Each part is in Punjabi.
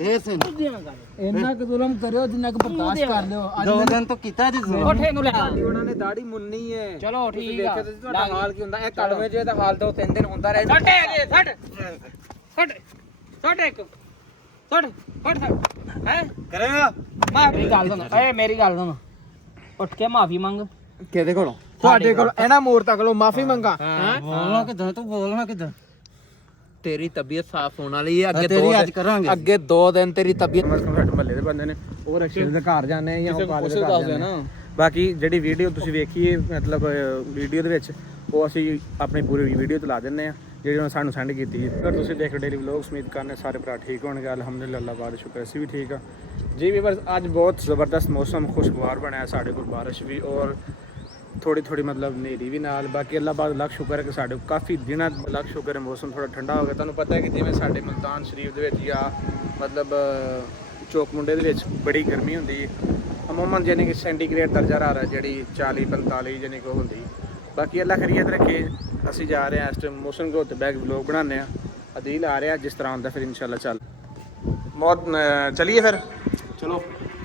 ਇਹ ਸੁਣ ਇੰਨਾ ਕੁ ਜ਼ੁਲਮ ਕਰਿਓ ਜਿੰਨਾ ਕੁ ਬਰਦਾਸ਼ਤ ਕਰ ਲਿਓ। ਦੋ ਦਿਨ ਤੋਂ ਕੀਤਾ ਜੀ ਕੋਠੇ ਨੂੰ ਲੈ ਉਹਨਾਂ ਨੇ ਦਾੜੀ ਮੁੰਨੀ ਹੈ। ਚਲੋ ਠੀਕ ਆ। ਤੁਹਾਡਾ ਹਾਲ ਕੀ ਹੁੰਦਾ? ਇਹ ਕੜਵੇ ਜੇ ਦਾ ਹਾਲ 2-3 ਦਿਨ ਹੁੰਦਾ ਰਹੇ। ਛੱਡ ਇੱਕ ਛੱਡ ਹੈ ਕਰੇਗਾ ਮੇਰੀ ਗੱਲ ਸੁਣ ਓਏ ਮੇਰੀ ਗੱਲ ਸੁਣ ਉੱਠ ਕੇ ਮਾਫੀ ਮੰਗ ਕਿਹਦੇ ਕੋਲੋਂ? ਤੁਹਾਡੇ ਕੋਲ ਇਹਨਾਂ ਮੂਰਤਾਂ ਕੋਲੋਂ ਮਾਫੀ ਮੰਗਾ। ਬੋਲਣਾ ਕਿਦਾਂ ਤੂੰ ਬੋਲਣਾ ਕਿਦਾਂ? ਤੇਰੀ ਤਬੀਅਤ ਸਾਫ਼ ਹੋਣ ਵਾਲੀ ਹੈ। ਅੱਗੇ ਤੇਰੀ ਅੱਜ ਕਰਾਂਗੇ। ਅੱਗੇ 2 ਦਿਨ ਤੇਰੀ ਤਬੀਅਤ ਸਾਡੇ ਮਹੱਲੇ ਦੇ ਬੰਦੇ ਨੇ ਉਹ ਰਕਸ਼ੇ ਦੇ ਘਰ ਜਾਂਦੇ ਆ ਜਾਂ ਉਹ ਕਾਲੇ ਦੇ ਘਰ ਜਾਂਦੇ ਆ। ਬਾਕੀ ਜਿਹੜੀ ਵੀਡੀਓ ਤੁਸੀਂ ਵੇਖੀ ਹੈ ਮਤਲਬ ਵੀਡੀਓ ਦੇ ਵਿੱਚ ਉਹ ਅਸੀਂ ਆਪਣੀ ਪੂਰੀ ਵੀਡੀਓ ਤੇ ਲਾ ਦਿੰਨੇ ਆ ਜਿਹੜੀ ਉਹਨਾਂ ਸਾਨੂੰ ਸੈਂਡ ਕੀਤੀ ਹੈ। ਅਗਰ ਤੁਸੀਂ ਦੇਖ ਡੇਲੀ ਵਲੌਗਸ ਉਮੀਦ ਕਰਨੇ ਸਾਰੇ ਭਰਾ ਠੀਕ ਹੋਣਗੇ। ਅਲਹਮਦੁਲਿਲਾ ਅੱਲਾਹ ਬਾਦ ਸ਼ੁਕਰ ਅਸੀਂ ਵੀ ਠੀਕ ਆ ਜੀ। ਵੀਵਰਸ ਅੱਜ ਬਹੁਤ ਜ਼ਬਰਦਸਤ ਮੌਸਮ ਖੁਸ਼ਗਵਾਰ ਬਣਿਆ ਸਾਡੇ ਕੋਲ, ਬਾਰਿਸ਼ ਵੀ ਔਰ ਥੋੜੀ ਮਤਲਬ ਹਨੇਰੀ ਵੀ ਨਾਲ। ਬਾਕੀ ਅੱਲਾਹ ਬਾਦ ਲੱਖ ਸ਼ੁਕਰ ਹੈ ਕਿ ਸਾਡੇ ਕਾਫੀ ਦਿਨਾਂ ਲੱਖ ਸ਼ੁਕਰ ਹੈ ਮੌਸਮ ਥੋੜਾ ਠੰਡਾ ਹੋ ਗਿਆ। ਤੁਹਾਨੂੰ ਪਤਾ ਹੈ ਕਿ ਜਿਵੇਂ ਸਾਡੇ ਮੁਲਤਾਨ ਸ਼ਰੀਫ ਦੇ ਵਿੱਚ ਜਾਂ ਮਤਲਬ ਚੌਕ ਮੁੰਡੇ ਦੇ ਵਿੱਚ ਬੜੀ ਗਰਮੀ ਹੁੰਦੀ ਹੈ ਅਮੂਮਨ, ਯਾਨੀ ਕਿ ਸੈਂਟੀਗ੍ਰੇਡ ਦਰਜਾ ਹਾਰਾਰਾ ਜਿਹੜੀ 40-45 ਯਾਨੀ ਕਿ ਹੁੰਦੀ। ਬਾਕੀ ਅੱਲਾਹ ਖੈਰੀਅਤ ਰੱਖੇ। ਅਸੀਂ ਜਾ ਰਹੇ ਹਾਂ ਇਸ ਟਾਈਮ ਮੌਸਮ ਕੋ ਉੱਤੇ ਬੈਗ ਵਲੋਗ ਬਣਾਉਂਦੇ ਹਾਂ। ਅਦੀਲ ਆ ਰਿਹਾ ਜਿਸ ਤਰ੍ਹਾਂ ਹੁੰਦਾ ਫਿਰ ਇਨਸ਼ਾਅੱਲਾ ਚੱਲ ਚਲੀਏ ਫਿਰ ਚਲੋ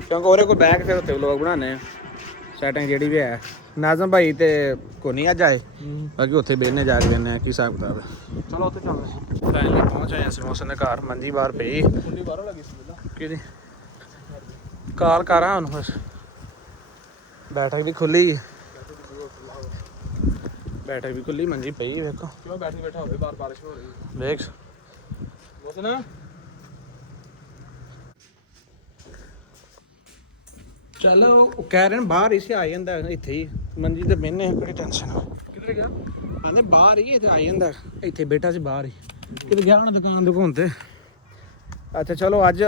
ਕਿਉਂਕਿ ਉਹਦੇ ਕੋਲ ਬੈਗ ਫਿਰ ਉੱਤੇ ਵਲੋਗ ਬਣਾਉਂਦੇ ਹਾਂ। ਸੈਟਿੰਗ ਜਿਹੜੀ ਵੀ ਹੈ ਨਾਜ਼ਮ ਭਾਈ ਤੇ ਕੋ ਨਹੀਂ ਅੱਜ ਆਏ, ਬਾਕੀ ਉੱਥੇ ਬਹਿਨੇ ਜਾ ਕੇ ਵੇਖਦੇ ਹਾਂ ਕੀ ਹਿਸਾਬ ਕਿਤਾਬ ਹੈ। ਚਲੋ ਉੱਥੇ ਚੱਲਦੇ ਫਾਈਨਲੀ ਪਹੁੰਚ ਆਏ ਅਸੀਂ ਮੌਸਮ ਦੇ ਘਰ। ਮੰਜੀ ਬਾਹਰ ਪਈ ਬਾਹਰੋਂ ਲੱਗੀ ਸੀ ਕਿਹਦੀ ਕਾਲ ਕਰਾਂ ਹੁਣ ਬਸ। ਬੈਠਕ ਵੀ ਖੁੱਲੀ, ਬੈਠਕ ਵੀ ਖੁੱਲੀ, ਮੰਜੀ ਪਈ ਵੇਖੋ ਕਿਵੇਂ ਬੈਠਾ ਹੋਵੇ ਬਾਹਰ ਬਾਰਿਸ਼ ਹੋ ਰਹੀ ਵੇਖ ਬਸ ਨਾ। ਚਲੋ ਉਹ ਕਹਿ ਰਹੇ ਨੇ ਬਾਹਰ ਹੀ ਆ ਜਾਂਦਾ ਇੱਥੇ ਹੀ ਮੰਜੀ ਤੇ ਬਹਿਨੇ ਕਿਹੜੀ ਟੈਨਸ਼ਨ ਆ। ਕਿੱਧਰ ਗਿਆ? ਕਹਿੰਦੇ ਬਾਹਰ ਹੀ ਇੱਥੇ ਆ ਜਾਂਦਾ, ਇੱਥੇ ਬੈਠਾ ਸੀ ਬਾਹਰ ਹੀ। ਕਿਤੇ ਗਿਆ ਹੁਣ ਦੁਕਾਨ ਤੇ। ਅੱਛਾ ਚਲੋ ਅੱਜ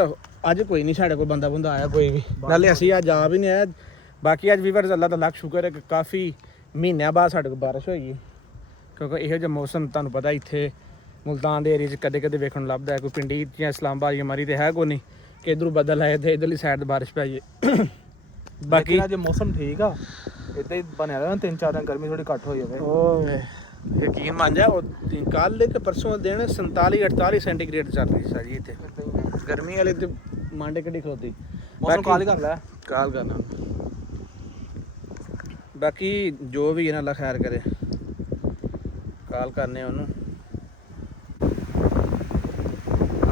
ਕੋਈ ਨਹੀਂ ਸਾਡੇ ਕੋਲ ਬੰਦਾ ਆਇਆ ਕੋਈ ਵੀ, ਨਾਲੇ ਅਸੀਂ ਅੱਜ ਆ ਵੀ ਨਹੀਂ ਆਇਆ। ਬਾਕੀ ਅੱਜ ਵੀਵਰਸ ਅੱਲਾਹ ਦਾ ਲੱਖ ਸ਼ੁਕਰ ਹੈ ਕਿ ਕਾਫੀ ਮਹੀਨਿਆਂ ਬਾਅਦ ਸਾਡੇ ਕੋਲ ਬਾਰਿਸ਼ ਹੋਈ ਹੈ ਕਿਉਂਕਿ ਇਹੋ ਜਿਹਾ ਮੌਸਮ ਤੁਹਾਨੂੰ ਪਤਾ ਇੱਥੇ ਮੁਲਤਾਨ ਦੇ ਏਰੀਏ 'ਚ ਕਦੇ ਕਦੇ ਵੇਖਣ ਨੂੰ ਲੱਭਦਾ ਹੈ। ਕੋਈ ਪਿੰਡੀ ਜਾਂ ਇਸਲਾਮਾਬਾਦ ਜਾਂ ਮਰੀ ਤੇ ਹੈ ਕੋਈ ਨਹੀਂ ਕਿ ਇੱਧਰੋਂ ਬੱਦਲ ਆਏ ਤੇ ਇੱਧਰਲੀ ਸਾਈਡ ਬਾਰਿਸ਼ ਪੈ ਜਾਏ। ਬਾਕੀ ਅੱਜ ਮੌਸਮ ਠੀਕ ਆ, ਇੱਦਾਂ ਹੀ ਬਣਿਆ ਰਿਹਾ 3-4 ਦਿਨ ਗਰਮੀ ਥੋੜੀ ਘੱਟ ਹੋਈ ਹੋਵੇ। ਉਹ ਯਕੀਨ ਮੰਨ ਜਾ ਉਹ ਕੱਲ ਇੱਕ ਪਰਸੋਂ ਦਿਨ 47-48 ਸੈਂਟੀਗ੍ਰੇਡ ਚੱਲ ਰਹੀ ਸੀ ਜੀ ਇੱਥੇ ਗਰਮੀ ਵਾਲੇ ਤੇ ਮਾਂਡੇ ਕੱਢੀ ਖਲੋਤੀ। ਮੌਸਮ ਕਾਲ ਕਰ ਲੈ ਕਾਲ ਕਰਨਾ। ਬਾਕੀ ਜੋ ਵੀ ਇਹਨਾਂ ਅੱਲਾ ਖੈਰ ਕਰੇ, ਕਾਲ ਕਰਨੇ ਉਹਨੂੰ।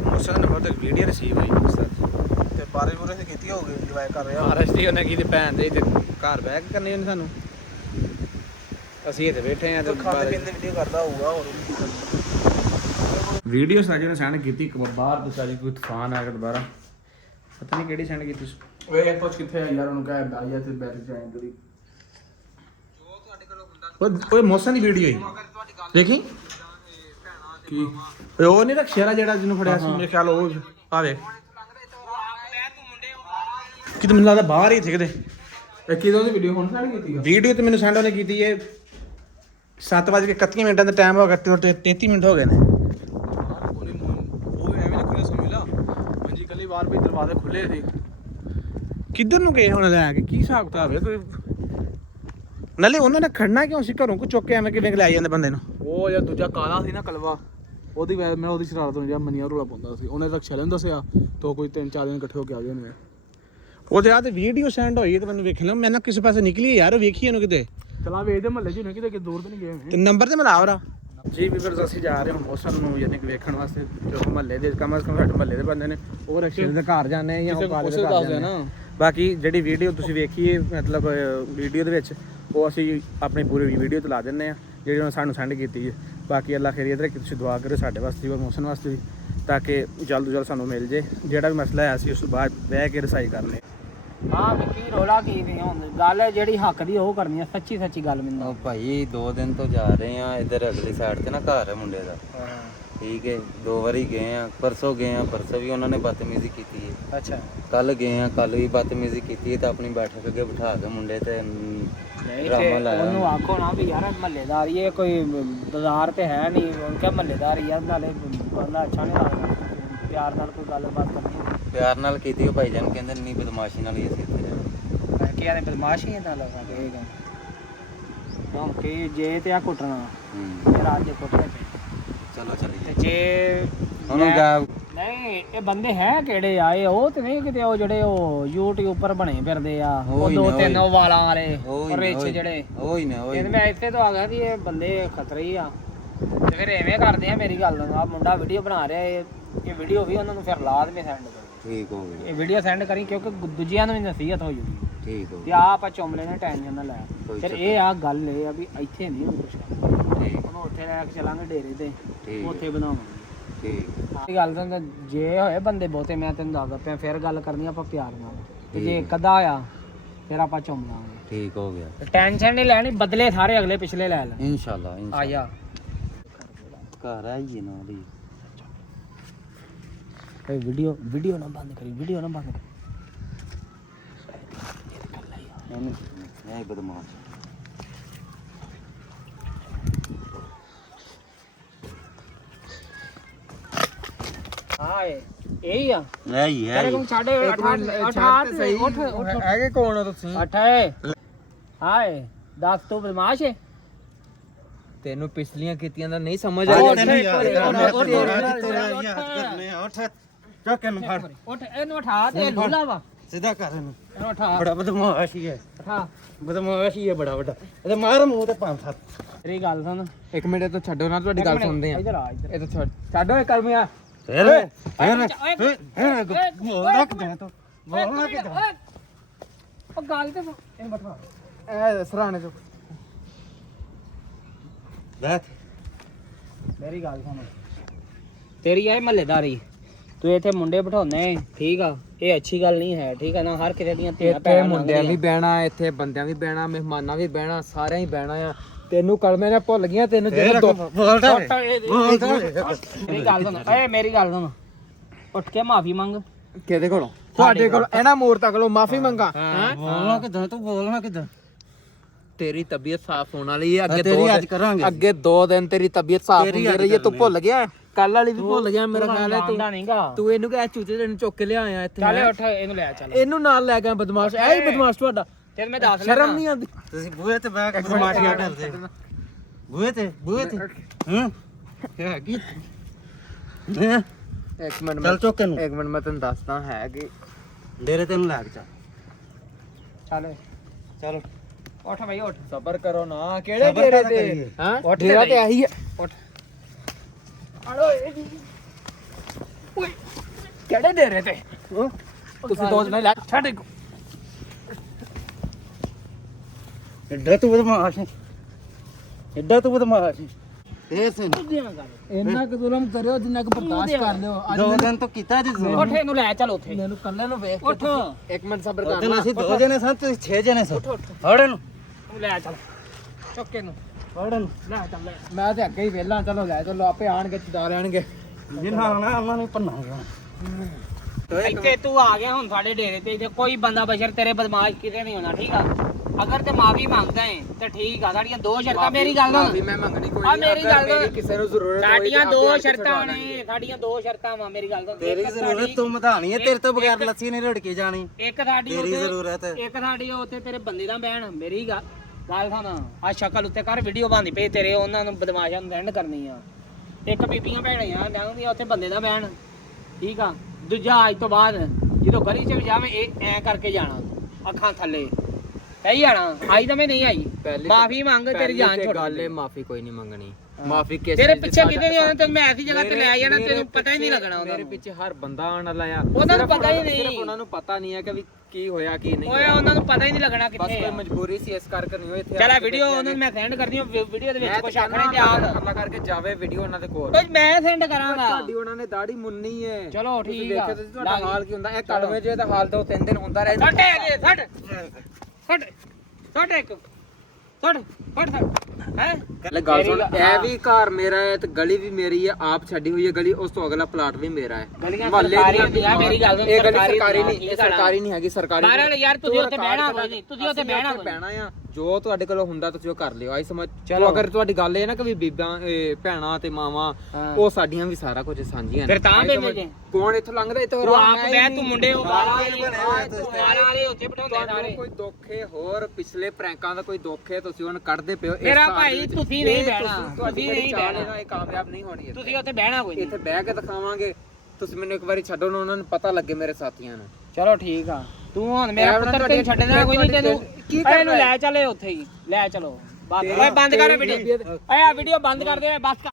ਮੌਸਮ ਨੇ ਬਹੁਤ ਵੀਡੀਓ ਰਿਸੀਵ ਹੋਈ ਤੇ ਬਾਰਿਸ਼ ਬੁਰਿਸ਼ ਕੀਤੀ ਹੋਊਗੀ ਇੰਜੋਏ ਕਰ ਰਿਹਾ। ਬਾਰਿਸ਼ ਦੀ ਉਹਨੇ ਕੀਤੀ ਭੈਣ ਦੇ ਤੇ ਘਰ ਬਹਿ ਕੇ ਕਰਨੀ ਉਹਨੇ ਸਾਨੂੰ, ਅਸੀਂ ਇੱਥੇ ਬੈਠੇ ਆ ਤੇ ਖਾਣੇ ਪੀਣ ਦੀ ਵੀਡੀਓ ਕਰਦਾ ਹੋਊਗਾ। ਹੋਰ ਵੀਡੀਓ ਸਾਜੇ ਨੇ ਸੈਂਡ ਕੀਤੀ ਇੱਕ ਬਾਹਰ ਵਿਚਾਰੀ ਕੋਈ ਤੂਫਾਨ ਆ ਗਿਆ ਦੁਬਾਰਾ, ਪਤਾ ਨਹੀਂ ਕਿਹੜੀ ਸੈਂਡ ਕੀਤੀ। ਓਏ ਪੁੱਛ ਕਿੱਥੇ ਆ ਯਾਰ, ਉਹਨੂੰ ਕਹਿ ਬਾਈਆ ਤੇ ਬੈਠ ਜਾਏ ਜਿਹੜੀ ਜੋ ਤੁਹਾਡੇ ਕੋਲ ਹੁੰਦਾ। ਓਏ ਮੌਸਮ ਦੀ ਵੀਡੀਓ ਹੀ ਦੇਖੀ ਕੀ ਉਹ ਨਹੀਂ ਰਖਸ਼ਿਆ ਜਿਹੜਾ ਜਿਹਨੂੰ ਫੜਿਆ ਸੀ ਮੇਰੇ ਖਿਆਲ ਉਹ ਆ ਵੇਖ ਕਿਤੇ ਮੈਨੂੰ ਲੱਗਦਾ ਬਾਹਰ ਹੀ ਕਿਤੇ। ਇਹ ਕਿਦੋਂ ਦੀ ਵੀਡੀਓ ਹੁਣ ਸੈਂਡ ਕੀਤੀ? ਵੀਡੀਓ ਤੇ ਮੈਨੂੰ ਸੈਂਡ ਉਹਨੇ ਕੀਤੀ ਹੈ 7:31 ਦਾ ਟਾਈਮ ਹੋ ਗਿਆ, 33 ਮਿੰਟ ਹੋ ਗਏ ਨੇ। ਉਹ ਐਵੇਂ ਨਾ ਖੁੱਲਾ ਸਮਝ ਲਾ ਮੰਜੀ ਕੱਲੀ ਬਾਹਰ ਵੀ ਦਰਵਾਜ਼ੇ ਖੁੱਲੇ ਸੀ। ਕਿੱਧਰ ਨੂੰ ਗਏ ਹੁਣ ਲੈ ਕੇ ਕੀ ਹਿਸਾਬ ਕਿਤਾਬ ਹੈ ਕੋਈ? ਨਾਲੇ ਉਹਨਾਂ ਨੇ ਖੜਨਾ ਕਿਉਂ ਸੀ ਘਰੋਂ ਕੋ ਚੁੱਕ ਕੇ ਐਵੇਂ ਕਿਵੇਂ ਲੈ ਜਾਂਦੇ ਬੰਦੇ ਨੂੰ? ਉਹ ਯਾਰ ਦੂਜਾ ਕਾਲਾ ਸੀ ਨਾ ਕਲਵਾ, ਉਹਦੀ ਮੈਂ ਉਹਦੀ ਸ਼ਰਾਰਤ ਨੂੰ ਜਾਂ ਮੰਨੀਆਂ ਰੋਲਾ ਪਾਉਂਦਾ ਸੀ। ਉਹਨੇ ਰਕਸ਼ਾ ਲੈਂਦਾ ਸੀ ਤੋਂ ਕੋਈ 3-4 ਦਿਨ ਇਕੱਠੇ ਹੋ ਕੇ ਆ ਗਏ ਨੇ। ਉਹਦੇ ਆ ਤੇ ਵੀਡੀਓ ਸੈਂਡ ਹੋਈ ਤੇ ਮੈਨੂੰ ਵੇਖ ਲਿਆ। ਮੈਂ ਨਾ ਕਿਸੇ ਪਾਸੇ ਨਿਕਲੀ ਯਾਰ, ਵੇਖੀ ਇਹਨੂੰ ਕਿਤੇ। ਚਲਾ ਵੇਖਦੇ ਮਹੱਲੇ 'ਚ ਕਿਤੇ ਦੂਰ ਤੇ ਨਹੀਂ ਗਏ ਤੇ ਨੰਬਰ ਤੇ ਮਿਲਾ ਉਹਦਾ ਜੀ। ਵੀਵਰਸ ਅਸੀਂ ਜਾ ਰਹੇ ਹਾਂ ਮੌਸਮ ਨੂੰ ਯਾਨੀ ਕਿ ਵੇਖਣ ਵਾਸਤੇ ਜੋ ਮਹੱਲੇ ਦੇ ਕਮ ਸੇ ਕਮ ਸਾਡੇ ਮਹੱਲੇ ਦੇ ਬੰਦੇ ਨੇ ਉਹ ਰਕਸ਼ੇ ਦੇ ਘਰ ਜਾਂਦੇ ਜਾਂ ਉਹ ਕਾਲੇ ਦੇ ਘਰ ਜਾਂਦੇ ਆ। ਬਾਕੀ ਜਿਹੜੀ ਵੀਡੀਓ ਤੁਸੀਂ ਵੇਖੀ ਹੈ ਮਤਲਬ ਵੀਡੀਓ ਦੇ ਵਿੱਚ ਉਹ ਅਸੀਂ ਆਪਣੀ ਪੂਰੀ ਵੀਡੀਓ ਤੇ ਲਾ ਦਿੰਦੇ ਹਾਂ ਜਿਹੜੀ ਉਹਨਾਂ ਸਾਨੂੰ ਸੈਂਡ ਕੀਤੀ ਹੈ। ਬਾਕੀ ਅੱਲਾਹ ਖੈਰੀਅਤ ਰੱਖੇ, ਤੁਸੀਂ ਦੁਆ ਕਰੋ ਸਾਡੇ ਵਾਸਤੇ ਵੀ ਮੌਸਮ ਵਾਸਤੇ ਵੀ, ਤਾਂ ਕਿ ਜਲਦ ਤੋਂ ਜਲਦ ਸਾਨੂੰ ਮਿਲ ਜੇ। ਜਿਹੜਾ ਵੀ ਮਸਲਾ ਹੈ ਅਸੀਂ ਉਸ ਤੋਂ ਬਾਅਦ ਬਹਿ ਕੇ ਰਸਾਈ ਕਰ ਲਏ। ਹਾਂ ਵਿੱਕੀ ਰੋਲਾ ਕੀ ਨਹੀਂ ਹੁੰਦਾ, ਗੱਲ ਜਿਹੜੀ ਹੱਕ ਦੀ ਉਹ ਕਰਨੀ ਆ, ਸੱਚੀ ਗੱਲ ਮੈਨੂੰ। ਉਹ ਭਾਈ 2 ਦਿਨ ਤੋਂ ਜਾ ਰਹੇ ਆ ਇੱਧਰ ਅਗਲੀ ਸਾਈਡ ਤੇ ਨਾ ਘਰ ਹੈ ਮੁੰਡੇ ਦਾ, ਠੀਕ ਹੈ। 2 ਵਾਰੀ ਗਏ ਆ, ਪਰਸੋਂ ਵੀ ਉਹਨਾਂ ਨੇ ਬਦਤਮੀਜ਼ੀ ਕੀਤੀ ਹੈ। ਅੱਛਾ ਕੱਲ ਗਏ ਆ, ਕੱਲ ਵੀ ਬਦਤਮੀਜ਼ੀ ਕੀਤੀ ਹੈ। ਤਾਂ ਆਪਣੀ ਬੈਠਕ ਅੱਗੇ ਬਿਠਾ ਕੇ ਮੁੰਡੇ ਤੇ ਡਰਾਮਾ ਲਾਇਆ। ਉਹਨੂੰ ਆਖੋ ਨਾ ਵੀ ਯਾਰ ਮਹੱਲੇਦਾਰੀ ਹੈ, ਕੋਈ ਬਾਜ਼ਾਰ ਤੇ ਹੈ ਨਹੀਂ। ਉਹਨੂੰ ਕਿਹਾ ਮਹੱਲੇਦਾਰੀ ਆ, ਨਾਲੇ ਬੰਦਾ ਅੱਛਾ ਨਹੀਂ ਲੱਗਦਾ, ਪਿਆਰ ਨਾਲ ਕੋਈ ਗੱਲਬਾਤ ਕਰਨੀ। ਪਿਆਰ ਨਾਲ ਕੀਤੀ ਉਹ ਭਾਈ ਜਾਨ ਕਹਿੰਦੇ ਨਹੀਂ ਬਦਮਾਸ਼ੀ ਨਾਲ ਹੀ ਅਸੀਂ ਇੱਥੇ ਜਾਣਾ। ਕੀ ਆਦੇ ਬਦਮਾਸ਼ੀ ਨਾਲ ਇਹ ਗੱਲ ਕਿਉਂਕਿ ਜੇ ਤੇ ਆ ਕੁੱਟਣਾ ਫਿਰ ਅੱਜ ਕੁੱਟਣੇ ਪਏ। ਚਲੋ ਚੱਲੀਏ। ਤੇ ਜੇ ਉਹਨੂੰ ਨਹੀਂ ਇਹ ਬੰਦੇ ਹੈ ਕਿਹੜੇ ਆ ਇਹ ਉਹ ਤੇ ਨਹੀਂ ਕਿਤੇ ਉਹ ਜਿਹੜੇ ਉਹ ਯੂਟਿਊਬਰ ਬਣੇ ਫਿਰਦੇ ਆ ਉਹ ਦੋ ਤਿੰਨ ਉਹ ਵਾਲਾਂ ਵਾਲੇ ਉਹ ਰਿਚ ਜਿਹੜੇ ਉਹੀ ਨੇ ਉਹੀ ਇਹ ਮੈਂ ਇੱਥੇ ਤੋਂ ਆ ਗਿਆ ਸੀ ਇਹ ਬੰਦੇ ਖਤਰੇ ਹੀ ਆ ਤੇ ਫਿਰ ਐਵੇਂ ਕਰਦੇ ਆ ਮੇਰੀ ਗੱਲ ਆ ਮੁੰਡਾ ਵੀਡੀਓ ਬਣਾ ਰਿਹਾ ਇਹ ਵੀਡੀਓ ਵੀ ਉਹਨਾਂ ਨੂੰ ਫਿਰ ਲਾ ਦੇਵੇਂ ਸੈਂਡ ਕਰ ਠੀਕ ਹੋ ਗਿਆ ਇਹ ਵੀਡੀਓ ਸੈਂਡ ਕਰੀ ਕਿਉਂਕਿ ਦੂਜਿਆਂ ਨੂੰ ਵੀ ਨਸੀਹਤ ਹੋ ਜੂਗੀ ਠੀਕ ਹੋ ਤੇ ਆ ਆਪਾਂ ਚੁੰਮਲੇ ਨੇ ਟੈਨਸ਼ਨ ਨਾ ਲੈ ਫਿਰ ਇਹ ਆ ਗੱਲ ਇਹ ਆ ਵੀ ਇੱਥੇ ਨਹੀਂ ਹੁਣ ਕੁਛ ਉਹਨੂੰ ਉੱਥੇ ਲੈ ਕੇ ਚਲਾਂਗੇ ਡੇਰੇ ਤੇ ਉੱਥੇ ਬਣਾਵਾਂਗੇ ਠੀਕ ਇਹ ਗੱਲ ਤਾਂ ਜੇ ਹੋਏ ਬੰਦੇ ਬਹੁਤੇ ਮੈਂ ਤੈਨੂੰ ਦੱਸਦਾ ਪਿਆ ਫਿਰ ਗੱਲ ਕਰਨੀ ਆਪਾਂ ਪਿਆਰ ਨਾਲ ਤੇ ਜੇ ਕਦਾ ਆ ਫਿਰ ਆਪਾਂ ਚੁੰਮ ਲਾਂਗੇ ਠੀਕ ਹੋ ਗਿਆ ਟੈਨਸ਼ਨ ਨਹੀਂ ਲੈਣੀ ਬਦਲੇ ਸਾਰੇ ਅਗਲੇ ਪਿਛਲੇ ਲੈ ਲੈ ਇਨਸ਼ਾਅੱਲਾ ਆ ਜਾ ਘਰ ਆਈਏ ਨਾਲ ਹੀ ਇਹ ਵੀਡੀਓ ਨਾ ਬੰਦ ਕਰੀ ਵੀਡੀਓ ਨਾ ਬੰਦ ਕਰੀ ਇਹ ਬਦਮਾਸ਼ ਹਾਂ ਇਹ ਹੀ ਆ ਲੈ ਹੀ ਹੈ ਤੇਰੇ ਕੋਲ ਸਾਡੇ 8 ਸਹੀ ਉੱਠ ਹੈਗੇ ਕੌਣ ਹੋ ਤੁਸੀਂ ਅਠੇ ਹਾਏ ਦੱਸ ਤੂੰ ਬਦਮਾਸ਼ ਹੈ ਤੈਨੂੰ ਪਿਛਲੀਆਂ ਕੀਤੀਆਂ ਦਾ ਨਹੀਂ ਸਮਝ ਉੱਠ ਇਹਨੂੰ ਉਠਾ ਤੇ ਲੂਲਾ ਵਾ ਸਿੱਧਾ ਕਰ ਇਹਨੂੰ ਇਹਨੂੰ ਉਠਾ ਬੜਾ ਬਦਮਾਸ਼ ਹੀ ਹੈ ਉਠਾ ਬਦਮਾਸ਼ ਹੀ ਹੈ ਬੜਾ ਵੱਡਾ ਇਹਦੇ ਮਾਰ ਮੂੰਹ ਤੇ ਪੰਜ ਸੱਤ ਤੇਰੀ ਗੱਲ ਸੁਣ ਇੱਕ ਮਿੰਟ ਤੋਂ ਛੱਡੋ ਨਾ ਤੁਹਾਡੀ ਗੱਲ ਸੁਣਦੇ ਆ ਇੱਧਰ ਆ ਇੱਧਰ ਇਹ ਤਾਂ ਛੱਡੋ ਇਹ ਕਰਮਿਆ ਫਿਰ ਬੋਲਦਾ ਕਿਦਾਂ ਤੂੰ ਬੋਲਣਾ ਕਿਦਾਂ ਉਹ ਗੱਲ ਤੇ ਇਹਨੂੰ ਬਠਾ ਇਹ ਸਰਾਣੇ ਤੋਂ ਬੈਠ ਮੇਰੀ ਗੱਲ ਸੁਣ ਤੇਰੀ ਇਹ ਮਹੱਲੇਦਾਰੀ ਤੂੰ ਇੱਥੇ ਮੁੰਡੇ ਬਿਠਾਉਨੇ ਠੀਕ ਆ ਇਹ ਅੱਛੀ ਗੱਲ ਨਹੀਂ ਹੈ ਠੀਕ ਆ ਨਾ ਹਰ ਕਿਸੇ ਦੀਆਂ ਧੀਆਂ ਇੱਥੇ ਮੁੰਡਿਆਂ ਵੀ ਬਹਿਣਾ ਇੱਥੇ ਬੰਦਿਆਂ ਵੀ ਬਹਿਣਾ ਮਹਿਮਾਨਾਂ ਵੀ ਬਹਿਣਾ ਸਾਰਿਆਂ ਹੀ ਬਹਿਣਾ ਆ ਤੈਨੂੰ ਕਲਮੇ ਨੇ ਭੁੱਲ ਗਈਆਂ ਤੈਨੂੰ ਜਦੋਂ ਬੋਲਦਾ ਮੇਰੀ ਗੱਲ ਸੁਣ ਏ ਮੇਰੀ ਗੱਲ ਸੁਣ ਉੱਠ ਕੇ ਮਾਫੀ ਮੰਗ ਕਿਹਦੇ ਕੋਲੋਂ ਤੁਹਾਡੇ ਕੋਲ ਇਹਨਾਂ ਮੂਰਤਾਂ ਕੋਲੋਂ ਮਾਫੀ ਮੰਗਾ ਬੋਲਣਾ ਕਿਦਾਂ ਤੂੰ ਬੋਲਣਾ ਕਿਦਾਂ ਤੇਰੀ ਤਬੀਅਤ ਸਾਫ਼ ਹੋਣ ਵਾਲੀ ਹੈ ਅੱਗੇ ਤੇਰੀ ਅੱਜ ਕਰਾਂਗੇ ਅੱਗੇ 2 ਦਿਨ ਤੇਰੀ ਤਬੀਅਤ ਸਾਫ਼ ਹੁੰਦੀ ਰਹੀ ਹੈ ਤੂੰ ਭੁੱਲ ਗਿਆ ਕੱਲ ਵਾਲੀ ਵੀ ਭੁੱਲ ਗਿਆ ਮੇਰਾ ਖਿਆਲ ਹੈ ਆਉਂਦਾ ਨਹੀਂਗਾ ਤੂੰ ਇਹਨੂੰ ਕਹਿ ਚੂਚੇ ਤੈਨੂੰ ਚੁੱਕ ਕੇ ਲਿਆਇਆ ਇੱਥੇ ਚੱਲ ਉੱਠ ਇਹਨੂੰ ਲੈ ਚੱਲ ਇਹਨੂੰ ਨਾਲ ਲੈ ਗਿਆ ਬਦਮਾਸ਼ ਇਹ ਹੀ ਬਦਮਾਸ਼ ਤੁਹਾਡਾ ਤੈਨੂੰ ਮੈਂ ਦੱਸ ਸ਼ਰਮ ਨਹੀਂ ਆਉਂਦੀ ਤੁਸੀਂ ਬੂਹੇ ਤੇ ਬਹਿ ਕੇ ਬਦਮਾਸ਼ੀਆਂ ਕਰਦੇ ਬੂਹੇ ਤੇ ਹੂੰ ਹੈ ਕੀ ਇੱਕ ਮਿੰਟ ਚੱਲ ਚੁੱਕ ਇਹਨੂੰ ਇੱਕ ਮਿੰਟ ਮੈਂ ਤੈਨੂੰ ਦੱਸਦਾ ਹੈ ਕਿ ਡੇਰੇ ਤੈਨੂੰ ਲੈ ਕੇ ਚੱਲ ਚੱਲ ਚਲੋ ਉੱਠ ਬਈ ਉੱਠ ਸਬਰ ਕਰੋ ਨਾ ਕਿਹੜੇ ਸਬਰ ਡੇਰੇ ਕਾਹਦਾ ਤੇ ਕਰੀਏ? ਹਾਂ ਉੱਠ ਤੇ ਡੇਰਾ ਤੇ ਬਈ। ਆਹੀ ਹੈ ਉੱਠ ਅੜੋ ਓਏ ਕਿਹੜੇ ਡੇਰੇ ਤੇ ਤੁਸੀਂ 2 ਦਿਨ ਲੈ ਛੱਡ ਐਡਾ ਤੂੰ ਬਦਮਾਸ਼ ਹੈ ਐਡਾ ਤੂੰ ਬਦਮਾਸ਼ ਹੈ ਇਹ ਸੁਣ ਇੰਨਾ ਕੁ ਜ਼ੁਲਮ ਕਰਿਓ ਜਿੰਨਾ ਕੁ ਬਰਦਾਸ਼ਤ ਕਰ ਲਿਓ ਦੋ ਦਿਨ ਤੋਂ ਕੀਤਾ ਜੀ ਜ਼ੁਲਮ ਉੱਠ ਇਹਨੂੰ ਲੈ ਚੱਲ ਉੱਥੇ ਮੈਨੂੰ ਕੱਲੇ ਨੂੰ ਵੇਖ ਉੱਠ ਇੱਕ ਮਿੰਟ ਸਬਰ ਉਹ ਕਰ ਦਿਨ ਅਸੀਂ 2 ਜਣੇ ਸਾਂ ਤੁਸੀਂ 6 ਜਣੇ ਸਾਂ ਉੱਠ ਫੜ ਇਹਨੂੰ ਤੂੰ ਲੈ ਚੱਲ ਚੁੱਕ ਕੇ ਨੂੰ ਫੜ ਇਹਨੂੰ ਲੈ ਚੱਲ ਲੈ ਮੈਂ ਤੇ ਅੱਗੇ ਹੀ ਵੇਲਾ ਚਲੋ ਲੈ ਚਲੋ ਆਪੇ ਆਣਗੇ ਚੁਦਾ ਲੈਣਗੇ ਜਿੰਨਾ ਆਣਾ ਉਹਨਾਂ ਨੂੰ ਭੰਨਾਂਗੇ ਇੱਥੇ ਤੂੰ ਆ ਗਿਆ ਹੁਣ ਸਾਡੇ ਡੇਰੇ ਤੇ ਇੱਥੇ ਕੋਈ ਬੰਦਾ ਬਸ਼ਰ ਤੇਰੇ ਬਦਮਾਸ਼ ਕਿਤੇ ਨਹੀਂ ਹੋਣਾ ਠੀਕ ਆ ਅਗਰ ਤੇ ਮਾਫੀ ਮੰਗਦਾ ਹੈ ਤੇ ਠੀਕ ਆ ਸਾਡੀਆਂ 2 ਸ਼ਰਤਾਂ ਮੇਰੀ ਗੱਲ ਮਾਫੀ ਸੁਣ ਮੈਂ ਮੰਗਣੀ ਕੋਈ ਆ ਮੇਰੀ ਗੱਲ ਸੁਣ ਕਿਸੇ ਨੂੰ ਜ਼ਰੂਰਤ ਹੋਈ ਸਾਡੀਆਂ ਤਾਂ 2 ਆਪੇ ਆ ਕੇ ਸ਼ਰਤਾਂ ਛੁਡਵਾ ਨੇ ਸਾਡੀਆਂ 2 ਸ਼ਰਤਾਂ ਵਾ ਮੇਰੀ ਗੱਲ ਸੁਣ ਤੇਰੀ ਇੱਕ ਜ਼ਰੂਰਤ ਸਾਡੀ- ਤੂੰ ਮਧਾਣੀ ਹੈ ਤੇਰੇ ਤੋਂ ਬਗੈਰ ਲੱਸੀ ਨਹੀਂ ਰੜਕੀ ਜਾਣੀ ਇੱਕ ਸਾਡੀ ਤੇਰੀ ਉੱਥੇ ਜ਼ਰੂਰਤ ਹੈ ਇੱਕ ਸਾਡੀ ਉੱਥੇ ਤੇਰੇ ਬੰਦੇ ਦਾ ਬਹਿਣ ਮੇਰੀ ਗੱਲ ਸੁਣ ਆ ਸ਼ਕਲ ਉੱਤੇ ਕਰ ਵੀਡੀਓ ਬਣਦੀ ਪਈ ਤੇਰੇ ਉਹਨਾਂ ਨੂੰ ਬਦਮਾਸ਼ਾਂ ਨੂੰ ਸੈਂਡ ਕਰਨੀ ਆ ਇੱਕ ਬੀਬੀਆਂ ਭੈਣਾਂ ਜਾਂਦੀਆਂ ਉੱਥੇ ਬੰਦੇ ਦਾ ਬਹਿਣ ਠੀਕ ਆ ਦੂਜਾ ਅੱਜ ਤੋਂ ਬਾਅਦ ਜਦੋਂ ਗਲੀ 'ਚ ਵੀ ਜਾਵੇਂ ਇਹ ਐ ਕਰਕੇ ਜਾਣਾ ਅੱਖਾਂ ਥੱਲੇ ਸਹੀ ਆਣਾ ਆਈ ਤਾਂ ਮੈਂ ਨਹੀਂ ਆਈ ਮਾਫੀ ਮੰਗ ਤੇਰੀ ਜਾਨ ਛੁੱਟ ਗੱਲ ਹੈ ਮਾਫੀ ਕੋਈ ਨਹੀਂ ਮੰਗਣੀ ਮਾਫੀ ਕਿਸ ਤੇਰੇ ਪਿੱਛੇ ਕਿਤੇ ਨਹੀਂ ਆਉਣਾ ਤੈਨੂੰ ਮੈਂ ਐਸੀ ਜਗ੍ਹਾ ਤੇ ਲੈ ਜਾਣਾ ਤੈਨੂੰ ਪਤਾ ਹੀ ਨਹੀਂ ਲੱਗਣਾ ਉਹਨਾਂ ਮੇਰੇ ਨੂੰ ਪਿੱਛੇ ਹਰ ਬੰਦਾ ਆਉਣ ਵਾਲਾ ਆ ਉਹਨਾਂ ਨੂੰ ਪਤਾ ਹੀ ਸਿਰਫ ਨਹੀਂ ਉਹਨਾਂ ਨੂੰ ਪਤਾ ਨਹੀਂ ਹੈ ਕਿ ਵੀ ਕੀ ਹੋਇਆ ਕੀ ਨਹੀਂ ਓਏ ਉਹਨਾਂ ਨੂੰ ਪਤਾ ਹੀ ਨਹੀਂ ਲੱਗਣਾ ਬਸ ਕਿੱਥੇ ਕੋਈ ਆ ਮਜਬੂਰੀ ਸੀ ਇਸ ਕਰਕੇ ਨਹੀਂ ਹੋਏ ਇੱਥੇ ਚਲ ਵੀਡੀਓ ਉਹਨਾਂ ਨੂੰ ਮੈਂ ਸੈਂਡ ਕਰਦੀ ਹਾਂ ਵੀਡੀਓ ਦੇ ਵਿੱਚ ਕੁਝ ਆਖਣਾ ਨਹੀਂ ਯਾਦ ਅੱਲਾ ਕਰਕੇ ਜਾਵੇ ਵੀਡੀਓ ਉਹਨਾਂ ਦੇ ਕੋਲ ਕੁਝ ਮੈਂ ਸੈਂਡ ਕਰਾਂਗਾ ਤੁਹਾਡੀ ਉਹਨਾਂ ਨੇ ਦਾੜੀ ਮੁੰਨੀ ਹੈ ਚਲੋ ਤੁਸੀਂ ਠੀਕ ਆ ਦੇਖਿਆ ਤੁਸੀਂ ਤੁਹਾਡਾ ਹਾਲ ਕੀ ਹੁੰਦਾ ਇਹ ਕਲਮੇ ਜੇ ਦਾ ਹਾਲ ਤਾਂ 3 ਦਿਨ ਹੁੰਦਾ ਰਹਿੰਦਾ ਛੱਡ ਹੈਗੇ ਛੱਡ ਛੱਡ ਛੱਡ ਇੱਕ ਛੱਡ ਛੱਡ ਹੈ ਲੈ ਗੱਲ ਸੁਣ ਇਹ ਵੀ ਘਰ ਮੇਰਾ ਹੈ ਤੇ ਗਲੀ ਵੀ ਮੇਰੀ ਹੈ ਆਪ ਛੱਡੀ ਹੋਈ ਹੈ ਗਲੀ ਉਸ ਤੋਂ ਅਗਲਾ ਪਲਾਟ ਵੀ ਮੇਰਾ ਹੈ ਗਲੀਆਂ ਮੁਹੱਲੇ ਸਰਕਾਰੀ ਦੀਆਂ ਹੁੰਦੀਆਂ ਮੇਰੀ ਗੱਲ ਸੁਣ ਇਹ ਗਲੀ ਸਰਕਾਰੀ ਨਹੀਂ ਇਹ ਸਰਕਾਰੀ ਨਹੀਂ ਹੈਗੀ ਸਰਕਾਰੀ ਬਾਹਰ ਵਾਲੇ ਯਾਰ ਤੁਸੀਂ ਉੱਥੇ ਬਹਿਣਾ ਕੋਈ ਨਹੀਂ ਤੁਸੀਂ ਉੱਥੇ ਬਹਿਣਾ ਕੋਈ ਬਹਿਣਾ ਆ ਜੋ ਤੁਹਾਡੇ ਕੋਲ ਹੁੰਦਾ ਤੁਸੀਂ ਉਹ ਕਰ ਲਿਓ ਆਈ ਸਮਝ ਚਲੋ ਅਗਰ ਤੁਹਾਡੀ ਗੱਲ ਇਹ ਨਾ ਕਿ ਵੀ ਬੀਬਾਂ ਭੈਣਾਂ ਤੇ ਮਾਵਾਂ ਉਹ ਸਾਡੀਆਂ ਵੀ ਸਾਰਾ ਕੁਝ ਸਾਂਝੀਆਂ ਫਿਰ ਤਾਂ ਆਈ ਬਹਿ ਸਮਝ। ਜੇ ਕੌਣ ਇੱਥੋਂ ਲੰਘਦਾ ਇੱਥੋਂ ਤੂੰ ਆਪ ਬਹਿ ਤੂੰ ਮੁੰਡੇ ਉਹ ਵਾਲੇ ਉੱਥੇ ਬਿਠਾਉਂਦੇ ਤੁਹਾਨੂੰ ਸਾਰੇ ਕੋਈ ਦੁੱਖੇ ਹੋਰ ਪਿਛਲੇ ਪ੍ਰੈਂਕਾਂ ਦਾ ਕੋਈ ਦੁੱਖੇ ਤੁਸੀਂ ਉਹਨੂੰ ਕੱਢਦੇ ਪਿਓ ਮੇਰਾ ਭਾਈ ਤੁਸੀਂ ਨਹੀਂ ਬਹਿਣਾ ਤੁਹਾਡੀ ਤੁਸੀਂ ਨਹੀਂ ਚਾਲ ਬਹਿਣਾ ਇਹ ਕਾਮਯਾਬ ਨਹੀਂ ਹੋਣੀ ਇੱਥੇ। ਤੁਸੀਂ ਉੱਥੇ ਬਹਿਣਾ ਕੋਈ ਨਹੀਂ ਇੱਥੇ ਬਹਿ ਕੇ ਦਿਖਾਵਾਂਗੇ ਤੁਸੀਂ ਮੈਨੂੰ ਇੱਕ ਵਾਰੀ ਛੱਡੋ ਨਾ, ਉਹਨਾਂ ਨੂੰ ਪਤਾ ਲੱਗੇ ਮੇਰੇ ਸਾਥੀਆਂ ਨੂੰ। ਚਲੋ ਠੀਕ ਆ, ਤੂੰ ਹੁਣ ਮੇਰਾ ਪੁੱਤਰ ਤੈਨੂੰ ਛੱਡਣਾ ਕੋਈ ਨਹੀਂ, ਤੈਨੂੰ ਕੀ ਇਹਨੂੰ ਲੈ ਚੱਲੇ ਉੱਥੇ ਹੀ ਲੈ ਚਲੋ। ਓਏ ਬੰਦ ਕਰ ਵੀਡੀਓ, ਓਏ ਆ ਵੀਡੀਓ ਬੰਦ ਕਰ ਦੇ, ਬਸ ਕਰ।